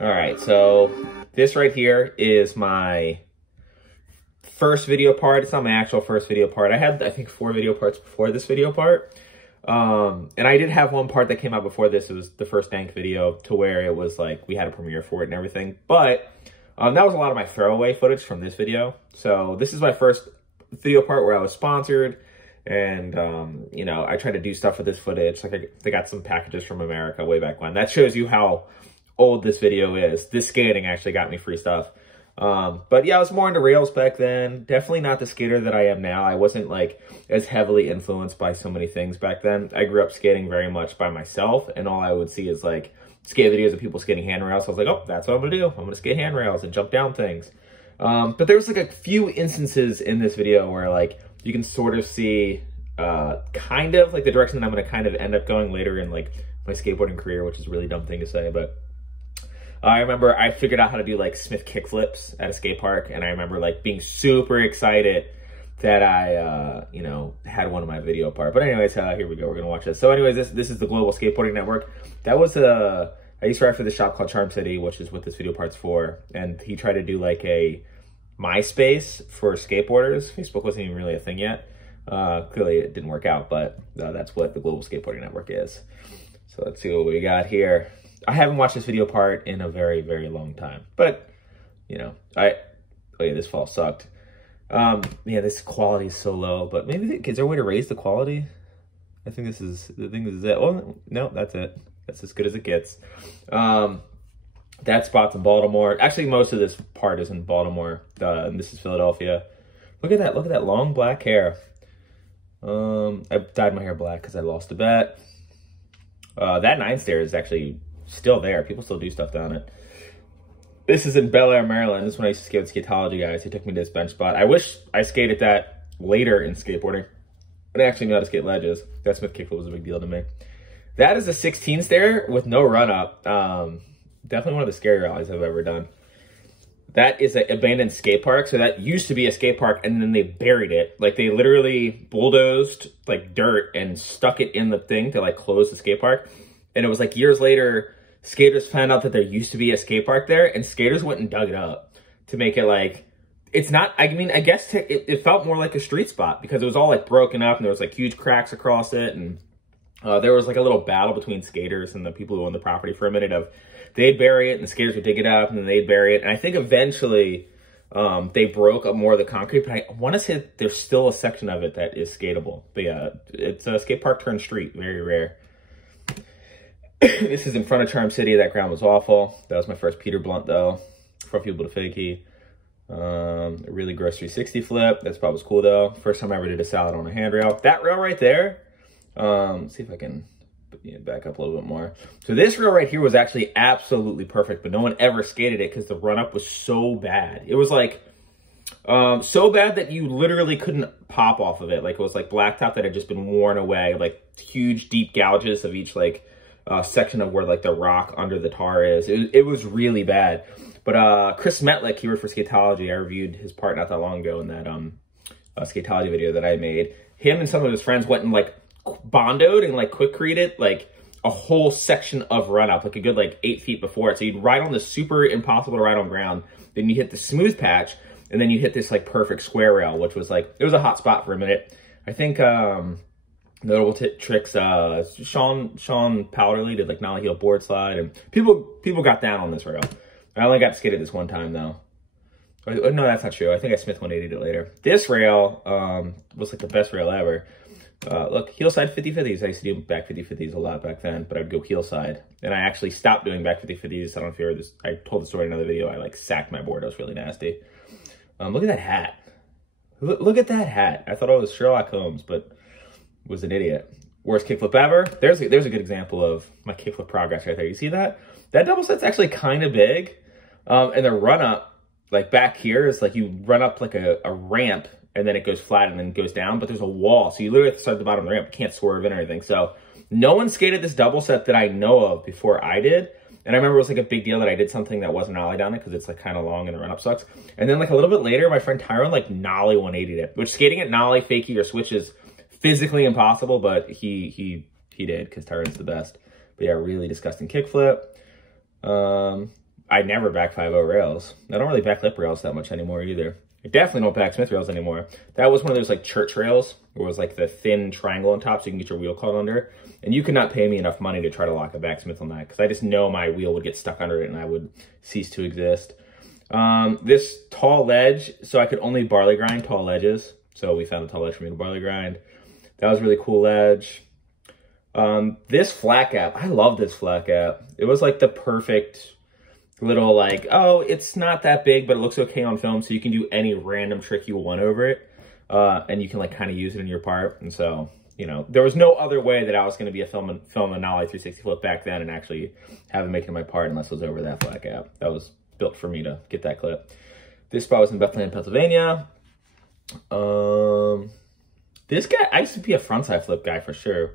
All right, so this right here is my first video part. It's not my actual first video part. I had, I think, 4 video parts before this video part. And I did have one part that came out before this. It was the first Dank video, to where it was like, we had a premiere for it and everything. But that was a lot of my throwaway footage from this video. So this is my first video part where I was sponsored. And, you know, I tried to do stuff with this footage. Like, they got some packages from America way back when. That shows you how old this video is. This skating actually got me free stuff. But yeah, I was more into rails back then. Definitely not the skater that I am now. I wasn't like as heavily influenced by so many things back then. I grew up skating very much by myself, and all I would see is like skate videos of people skating handrails. So I was like, oh, that's what I'm gonna do. I'm gonna skate handrails and jump down things. But there was like a few instances in this video where like you can sort of see kind of like the direction that I'm gonna kind of end up going later in like my skateboarding career, which is a really dumb thing to say, but I remember I figured out how to do like Smith kickflips at a skate park, and I remember like being super excited that I, you know, had one of my video part. But anyways, here we go. We're gonna watch this. So anyways, this is the Global Skateboarding Network. That was I used to write for this shop called Charm City, which is what this video part's for. And he tried to do like a MySpace for skateboarders. Facebook wasn't even really a thing yet. Clearly it didn't work out, but that's what the Global Skateboarding Network is. So let's see what we got here. I haven't watched this video part in a very, very long time, but you know, oh yeah, this fall sucked. Yeah, this quality is so low, but maybe is there a way to raise the quality? I think this is it. Oh no, that's it. That's as good as it gets. That spot's in Baltimore. Actually, most of this part is in Baltimore. And this is Philadelphia. Look at that. Look at that long black hair. I dyed my hair black because I lost a bet. That 9 stair is actually still there. People still do stuff down it. This is in Bel Air, Maryland. This is when I used to skate with Skatology guys. He took me to this bench spot. I wish I skated that later in skateboarding. But I actually knew how to skate ledges. That Smith kickflip was a big deal to me. That is a 16 stair with no run up. Definitely one of the scary rallies I've ever done. That is an abandoned skate park. So that used to be a skate park, and then they buried it. Like, they literally bulldozed like dirt and stuck it in the thing to like close the skate park. And it was like years later, skaters found out that there used to be a skate park there, and skaters went and dug it up to make it like, it's not, I mean, I guess it felt more like a street spot because it was all like broken up and there was like huge cracks across it. And there was like a little battle between skaters and the people who owned the property for a minute of, they'd bury it and the skaters would dig it up and then they'd bury it. And I think eventually they broke up more of the concrete, but I want to say there's still a section of it that is skatable. But yeah, it's a skate park turned street, very rare. This is in front of Charm City. That ground was awful. That was my first Peter Blunt though. Front people to fakie. A really gross 360 flip. That spot was cool though. First time I ever did a salad on a handrail. That rail right there. See if I can back up a little bit more. So this rail right here was actually absolutely perfect, but no one ever skated it because the run up was so bad. It was like so bad that you literally couldn't pop off of it. Like, it was like blacktop that had just been worn away. Like huge deep gouges of each like section of where like the rock under the tar is. It was really bad. But Chris Metlick, he worked for Skatology. I reviewed his part not that long ago in that Skatology video that I made. Him and some of his friends went and like bondoed and like quick-created like a whole section of run up, like a good like 8 feet before it. So you'd ride on the super impossible to ride on ground, then you hit the smooth patch, and then you hit this like perfect square rail, which was like, it was a hot spot for a minute. I think notable tricks, Sean Powderly did like nollie heel board slide, and people got down on this rail. I only got to skate it this one time though. No, that's not true. I think I Smith 180'd it later. This rail was like the best rail ever. Look, heel side 50-50s. I used to do back 50-50s a lot back then, but I'd go heel side. And I actually stopped doing back 50-50s. I don't know if you heard this. I told the story in another video. I like sacked my board. That was really nasty. Look at that hat. Look at that hat. I thought it was Sherlock Holmes, but was an idiot. Worst kickflip ever. There's a good example of my kickflip progress right there. You see that? That double set's actually kind of big. And the run up, like back here, is like you run up like a ramp, and then it goes flat and then goes down, but there's a wall. So you literally have to start at the bottom of the ramp. You can't swerve in or anything. So no one skated this double set that I know of before I did. And I remember it was like a big deal that I did something that wasn't ollie down it because it's like kind of long and the run up sucks. And then like a little bit later, my friend Tyrone like nollie 180'd it, which skating at nollie, fakie, or switch is physically impossible, but he did because Tyrone's the best. But yeah, really disgusting kickflip. I never back 5-0 rails. I don't really back lip rails that much anymore either. I definitely don't back Smith rails anymore. That was one of those like church rails where it was like the thin triangle on top so you can get your wheel caught under. And you could not pay me enough money to try to lock a backsmith on that because I just know my wheel would get stuck under it and I would cease to exist. This tall ledge, so I could only barley grind tall ledges. So we found a tall ledge for me to barley grind. That was a really cool ledge. This flat gap, I love this flat gap. It was like the perfect little like, oh, it's not that big, but it looks okay on film, so you can do any random trick you want over it. And you can like kind of use it in your part. And so, you know, there was no other way that I was going to be a film a Nollie 360 flip back then and actually have it make it in my part unless it was over that flat gap. That was built for me to get that clip. This spot was in Bethlehem, Pennsylvania. This guy, I used to be a frontside flip guy for sure.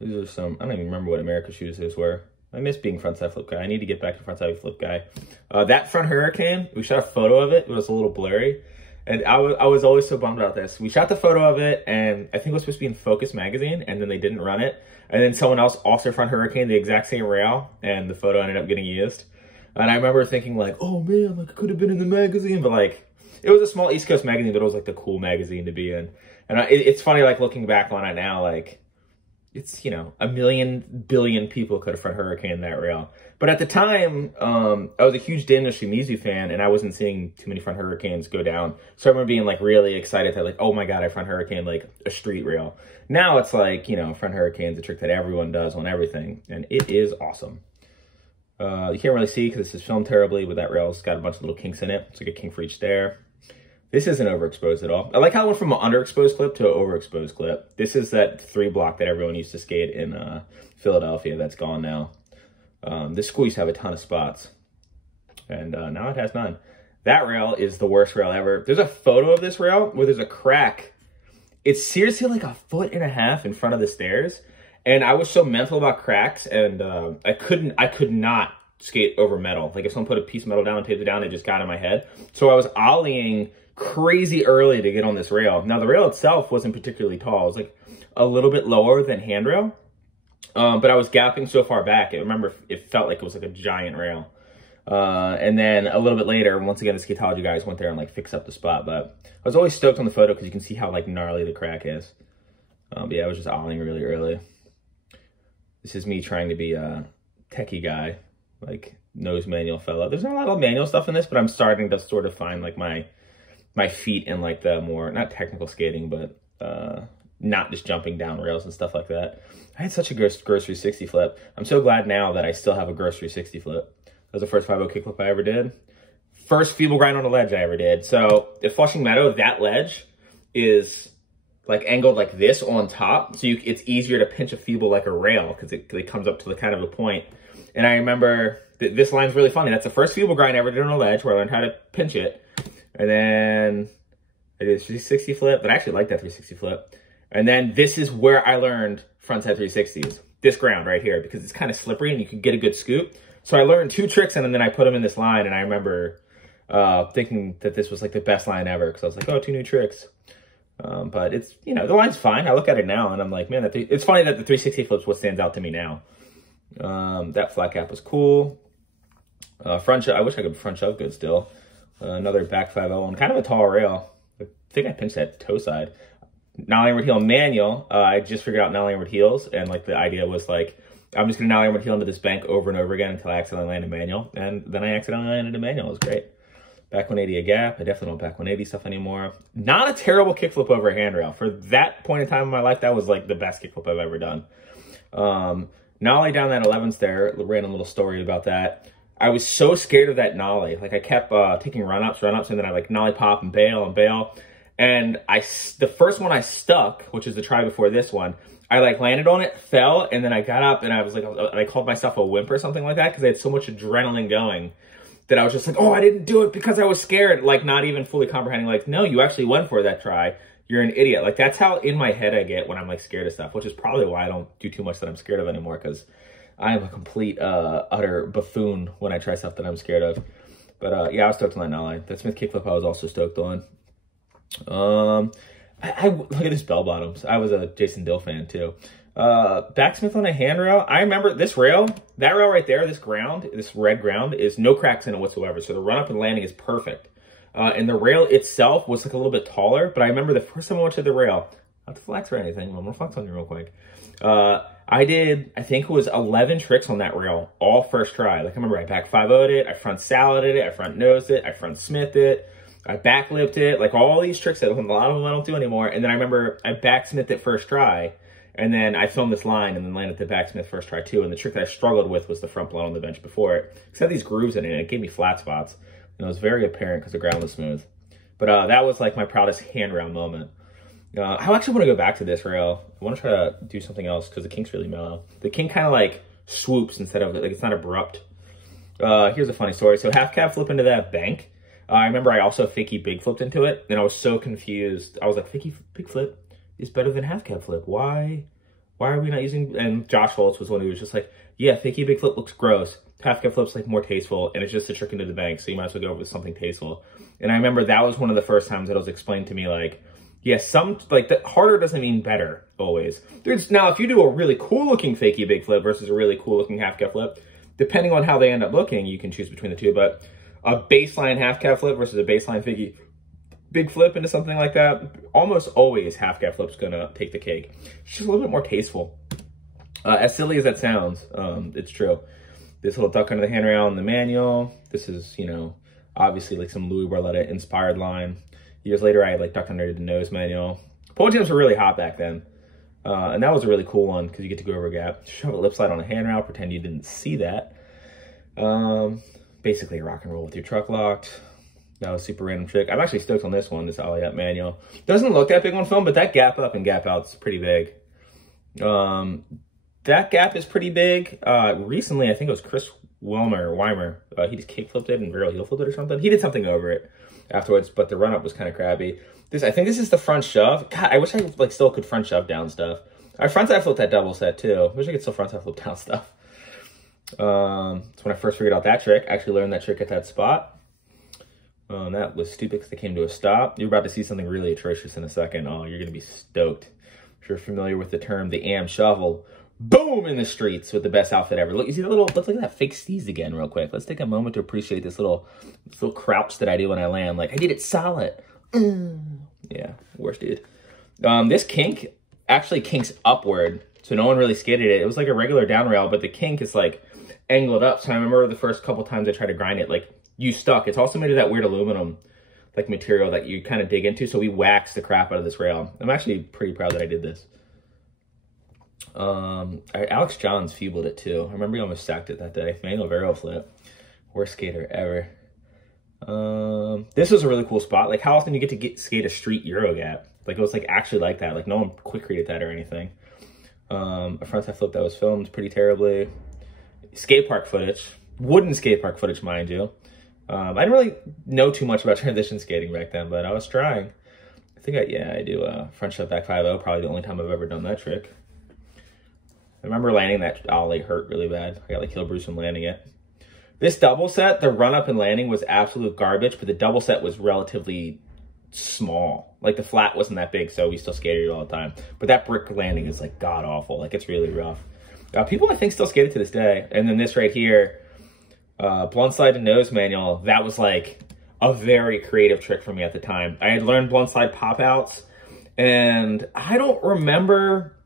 These are some, I don't even remember what America shoes these were. I miss being frontside flip guy. I need to get back to frontside flip guy. That front Hurricane, we shot a photo of it. It was a little blurry. And I was always so bummed about this. We shot the photo of it, and I think it was supposed to be in Focus magazine, and then they didn't run it. And then someone else also front Hurricane, the exact same rail, and the photo ended up getting used. And I remember thinking like, oh man, like it could have been in the magazine, but like, it was a small East Coast magazine, but it was like the cool magazine to be in. And it's funny, like looking back on it now, like, it's, you know, 1 billion people could have front Hurricane that rail. But at the time, I was a huge Daniel Shimizu fan, and I wasn't seeing too many front Hurricanes go down. So I remember being like really excited that like, oh my God, I front Hurricane like a street rail. Now it's like, you know, front Hurricane's a trick that everyone does on everything, and it is awesome. You can't really see because this is filmed terribly, but that rail's got a bunch of little kinks in it. It's like a kink for each stair. This isn't overexposed at all. I like how it went from an underexposed clip to an overexposed clip. This is that 3 block that everyone used to skate in Philadelphia that's gone now. This school used to have a ton of spots, and now it has none. That rail is the worst rail ever. There's a photo of this rail where there's a crack. It's seriously like 1.5 feet in front of the stairs. And I was so mental about cracks, and I could not skate over metal. Like if someone put a piece of metal down and taped it down, it just got in my head. So I was ollieing crazy early to get on this rail. Now the rail itself wasn't particularly tall. It was like a little bit lower than handrail, but I was gapping so far back. I remember it felt like it was like a giant rail. And then a little bit later, once again, the skatology guys went there and like fixed up the spot. But I was always stoked on the photo because you can see how like gnarly the crack is. But yeah, I was just ollieing really early. This is me trying to be a techie guy, like nose manual fella. There's not a lot of manual stuff in this, but I'm starting to sort of find like my feet in like the more, not technical skating, but not just jumping down rails and stuff like that. I had such a gross 360 flip. I'm so glad now that I still have a gross 360 flip. That was the first 5-0 kickflip I ever did. First feeble grind on a ledge I ever did. So at Flushing Meadow, that ledge is like angled like this on top. So it's easier to pinch a feeble like a rail because it comes up to the kind of a point. And I remember this line's really funny. That's the first feeble grind I ever did on a ledge where I learned how to pinch it. And then I did a 360 flip, but I actually like that 360 flip. And then this is where I learned frontside 360s. This ground right here, because it's kind of slippery and you can get a good scoop. So I learned 2 tricks and then I put them in this line. And I remember thinking that this was like the best line ever because I was like, oh, 2 new tricks. But it's, you know, the line's fine. I look at it now and I'm like, man, it's funny that the 360 flip's what stands out to me now. That flat gap was cool. Front shove, I wish I could front shove good still. Another back 5-0 on kind of a tall rail. I think I pinched that toe side. Nollie inward heel manual. I just figured out nollie inward heels, and like the idea was like, I'm just gonna nollie inward heel into this bank over and over again until I accidentally land a manual, and then I accidentally landed a manual. It was great. Back 180 a gap. I definitely don't back 180 stuff anymore. Not a terrible kickflip over a handrail. For that point in time in my life, that was like the best kickflip I've ever done. Nollie down that 11 stair, random little story about that. I was so scared of that nollie. Like I kept taking run-ups, and then I like nollie pop and bail. And the first one I stuck, which is the try before this one, I like landed on it, fell, and then I got up and I was like, I called myself a wimp or something like that because I had so much adrenaline going that I was just like, oh, I didn't do it because I was scared. Like not even fully comprehending, like, no, you actually went for that try. You're an idiot. Like that's how in my head I get when I'm like scared of stuff, which is probably why I don't do too much that I'm scared of anymore because I am a complete, utter buffoon when I try stuff that I'm scared of. But yeah, I was stoked on that nollie. That Smith kickflip I was also stoked on. I look at this bell bottoms. I was a Jason Dill fan too. Backsmith on a handrail. I remember this rail, that rail right there, this ground, this red ground is no cracks in it whatsoever. So the run up and landing is perfect. And the rail itself was like a little bit taller, but I remember the first time I went to the rail, not to flex or anything, I'm gonna flex on you real quick. I did, I think it was 11 tricks on that rail, all first try. Like I remember I back 5-0'd it, I front saladed it, I front nosed it, I front smithed it, I back lipped it, like all these tricks that a lot of them I don't do anymore. And then I remember I backsmithed it first try, and then I filmed this line and then landed the backsmith first try too. And the trick that I struggled with was the front blunt on the bench before it. It had these grooves in it and it gave me flat spots. And it was very apparent because the ground was smooth. But that was like my proudest handrail moment. I actually want to go back to this rail. I want to try to do something else because the kink's really mellow. The kink kind of like swoops instead of, like it's not abrupt. Here's a funny story. So half cab flip into that bank. I remember I also fakie big flipped into it, and I was so confused. I was like, fakie big flip is better than half cab flip. Why are we not using? And Josh Holtz was one who was just like, yeah, fakie big flip looks gross. Half cab flip's like more tasteful, and it's just a trick into the bank, so you might as well go with something tasteful. And I remember that was one of the first times that it was explained to me, like, yeah, like the harder doesn't mean better always. Now, if you do a really cool looking fakie big flip versus a really cool looking half cab flip, depending on how they end up looking, you can choose between the two. But a baseline half cab flip versus a baseline fakie big flip into something like that, almost always half cab flip's gonna take the cake. It's just a little bit more tasteful. As silly as that sounds, it's true. This little duck under the handrail in the manual. This is, you know, obviously like some Louis Barletta inspired line. Years later, I had like ducked under the nose manual. Pole jams were really hot back then. And that was a really cool one because you get to go over a gap. Shove a lip slide on a handrail, pretend you didn't see that. Basically a rock and roll with your truck locked. That was a super random trick. I'm actually stoked on this one, this ollie up manual. Doesn't look that big on film, but that gap up and gap out's pretty big. That gap is pretty big. Recently, I think it was Chris Weimer. He just kick flipped it and barrel heel flipped it or something. He did something over it afterwards, but the run up was kind of crappy. I think this is the front shove. God, I wish I like still could front shove down stuff. I frontside flipped that double set too. I wish I could still frontside flip down stuff. It's when I first figured out that trick. I actually learned that trick at that spot. That was stupid because they came to a stop. You're about to see something really atrocious in a second. Oh, you're going to be stoked. If you're familiar with the term, the AM shovel. Boom in the streets with the best outfit ever. Look, you see the little, let's look at that fake steez again real quick. Let's take a moment to appreciate this little crouch that I do when I land. Like, I did it solid. Yeah, worst dude. This kink actually kinks upward, so no one really skated it. It was like a regular down rail, but the kink is like angled up. So I remember the first couple times I tried to grind it, like you stuck. It's also made of that weird aluminum like material that you kind of dig into. So we waxed the crap out of this rail. I'm actually pretty proud that I did this. Alex Johns feebled it too. I remember he almost sacked it that day. Manual Vero flip. Worst skater ever. This was a really cool spot. Like, how often you get to skate a street Euro gap? Like, it was like actually like that. Like, no one quick created that or anything. A frontside flip that was filmed pretty terribly. Skate park footage. Wooden skate park footage, mind you. I didn't really know too much about transition skating back then, but I was trying. I think I do front shove back 5-0. Probably the only time I've ever done that trick. I remember landing that ollie hurt really bad. I got like heel bruise from landing it. This double set, the run up and landing was absolute garbage, but the double set was relatively small. Like the flat wasn't that big, so we still skated it all the time. But that brick landing is like god awful. Like it's really rough. People I think still skate it to this day. And then this right here, blunt slide to nose manual. That was like a very creative trick for me at the time. I had learned blunt slide pop outs, and I don't remember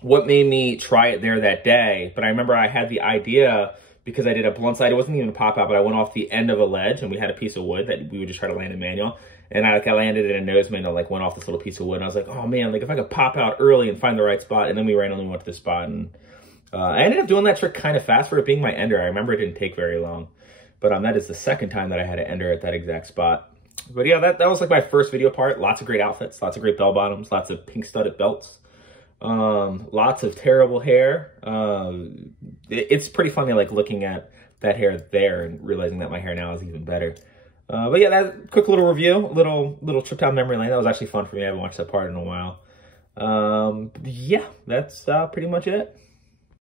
what made me try it there that day, but I remember I had the idea because I did a blunt slide. It wasn't even a pop out, but I went off the end of a ledge and we had a piece of wood that we would just try to land in manual. And I landed in a nose manual, like went off this little piece of wood. And I was like, oh man, like if I could pop out early and find the right spot. And then we randomly went to the spot, and I ended up doing that trick kind of fast for it being my ender. I remember it didn't take very long, but that is the second time that I had to ender at that exact spot. But yeah, that was like my first video part. Lots of great outfits, lots of great bell bottoms, lots of pink studded belts. Lots of terrible hair. It's pretty funny, like looking at that hair there and realizing that my hair now is even better. But yeah, that quick little review, little trip down memory lane. That was actually fun for me. I haven't watched that part in a while. Yeah, that's pretty much it.